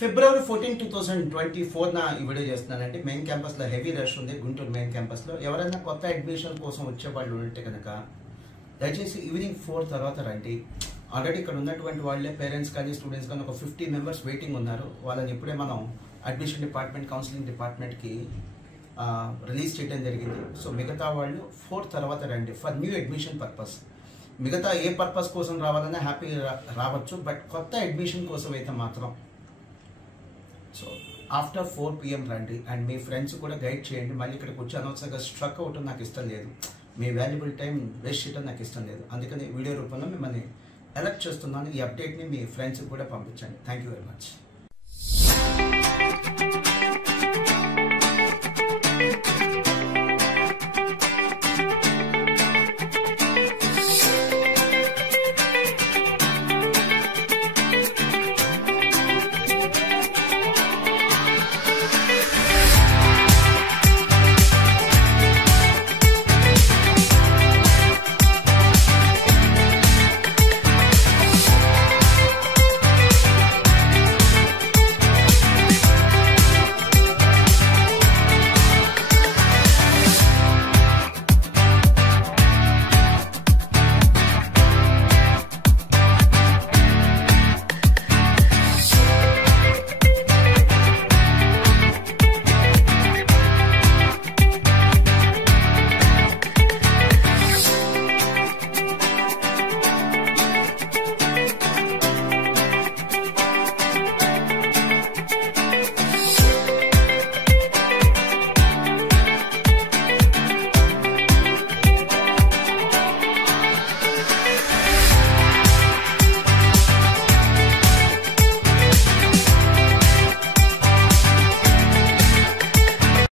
ఫిబ్రవరి 14, 2024 ఈ వీడియో చేస్తున్నానంటే మెయిన్ క్యాంపస్లో హెవీ రష్ ఉంది. గుంటూరు మెయిన్ క్యాంపస్లో ఎవరైనా కొత్త అడ్మిషన్ కోసం వచ్చే వాళ్ళు ఉంటే కనుక దయచేసి ఈవినింగ్ 4 తర్వాత రండి. ఆల్రెడీ ఇక్కడ ఉన్నటువంటి వాళ్ళే పేరెంట్స్ కానీ స్టూడెంట్స్ కానీ ఒక 50 మెంబర్స్ వెయిటింగ్ ఉన్నారు. వాళ్ళని ఇప్పుడే మనం అడ్మిషన్ డిపార్ట్మెంట్ కౌన్సిలింగ్ డిపార్ట్మెంట్కి రిలీజ్ చేయడం జరిగింది. సో మిగతా వాళ్ళు 4 తర్వాత రండి ఫర్ న్యూ అడ్మిషన్ పర్పస్. మిగతా ఏ పర్పస్ కోసం రావాలన్నా హ్యాపీగా రావచ్చు, బట్ కొత్త అడ్మిషన్ కోసం అయితే మాత్రం సో ఆఫ్టర్ 4 PM రండి. అండ్ మీ ఫ్రెండ్స్ కూడా గైడ్ చేయండి. మళ్ళీ ఇక్కడికి వచ్చి అనవసరంగా స్ట్రక్ అవటం నాకు ఇష్టం లేదు. మీ వాల్యుబుల్ టైం వేస్ట్ చేయడం నాకు ఇష్టం లేదు. అందుకని వీడియో రూపంలో మిమ్మల్ని ఎలక్ట్ చేస్తున్నాను. ఈ అప్డేట్ని మీ ఫ్రెండ్స్కి కూడా పంపించండి. Thank you very much.